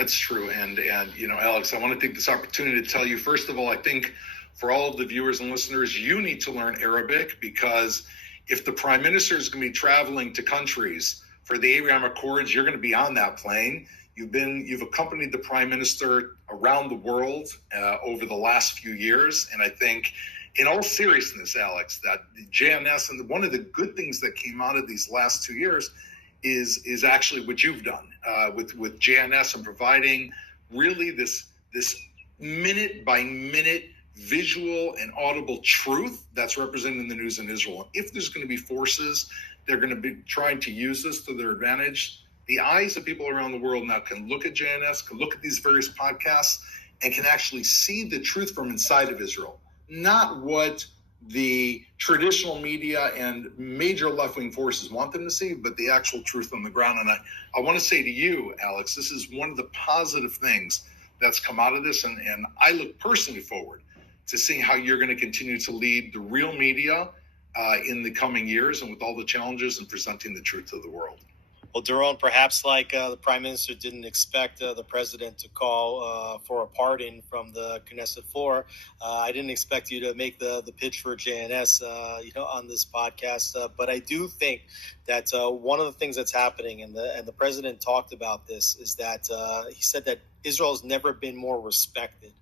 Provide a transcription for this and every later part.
That's true. And Alex, I want to take this opportunity to tell you, first of all, I think for all of the viewers and listeners, you need to learn Arabic, because if the prime minister is going to be traveling to countries for the Abraham Accords, you're going to be on that plane. You've accompanied the prime minister around the world over the last few years. And I think, in all seriousness, Alex, that JNS, and one of the good things that came out of these last 2 years is actually what you've done with JNS, and providing really this minute by minute visual and audible truth that's represented in the news in Israel. If there's going to be forces, they're going to be trying to use this to their advantage. The eyes of people around the world now can look at JNS, can look at these various podcasts, and can actually see the truth from inside of Israel, not what the traditional media and major left-wing forces want them to see, but the actual truth on the ground. And I want to say to you, Alex, this is one of the positive things that's come out of this. And I look personally forward to seeing how you're going to continue to lead the real media in the coming years, and with all the challenges, and presenting the truth to the world. Well, Doron, perhaps like the prime minister didn't expect the president to call for a pardon from the Knesset floor, I didn't expect you to make the pitch for JNS, on this podcast. But I do think that one of the things that's happening, and the president talked about this, is that he said that Israel has never been more respected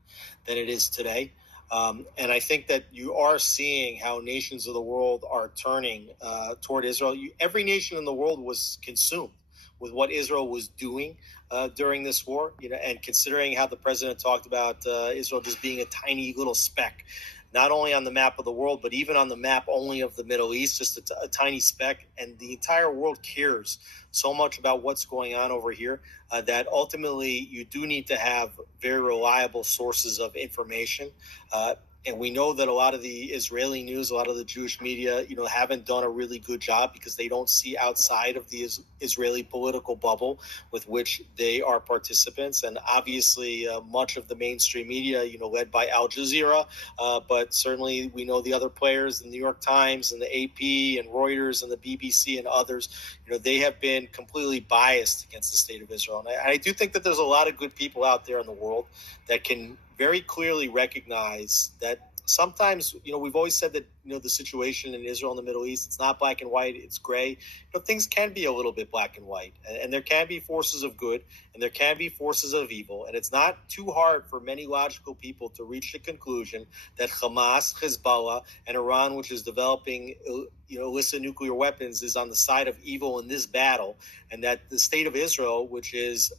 than it is today. And I think that you are seeing how nations of the world are turning toward Israel. Every nation in the world was consumed with what Israel was doing during this war, and considering how the president talked about Israel just being a tiny little speck, not only on the map of the world, but even on the map only of the Middle East, just a tiny speck. And the entire world cares so much about what's going on over here that ultimately you do need to have very reliable sources of information. And we know that a lot of the Israeli news, a lot of the Jewish media, haven't done a really good job, because they don't see outside of the Israeli political bubble with which they are participants. And obviously, much of the mainstream media, led by Al Jazeera, but certainly we know the other players, the New York Times and the AP and Reuters and the BBC and others, they have been completely biased against the state of Israel. And I do think that there's a lot of good people out there in the world that can very clearly recognize that sometimes, we've always said that, the situation in Israel and the Middle East, it's not black and white, it's gray. Things can be a little bit black and white, and there can be forces of good and there can be forces of evil. And it's not too hard for many logical people to reach the conclusion that Hamas, Hezbollah, and Iran, which is developing illicit nuclear weapons, is on the side of evil in this battle, and that the state of Israel, which is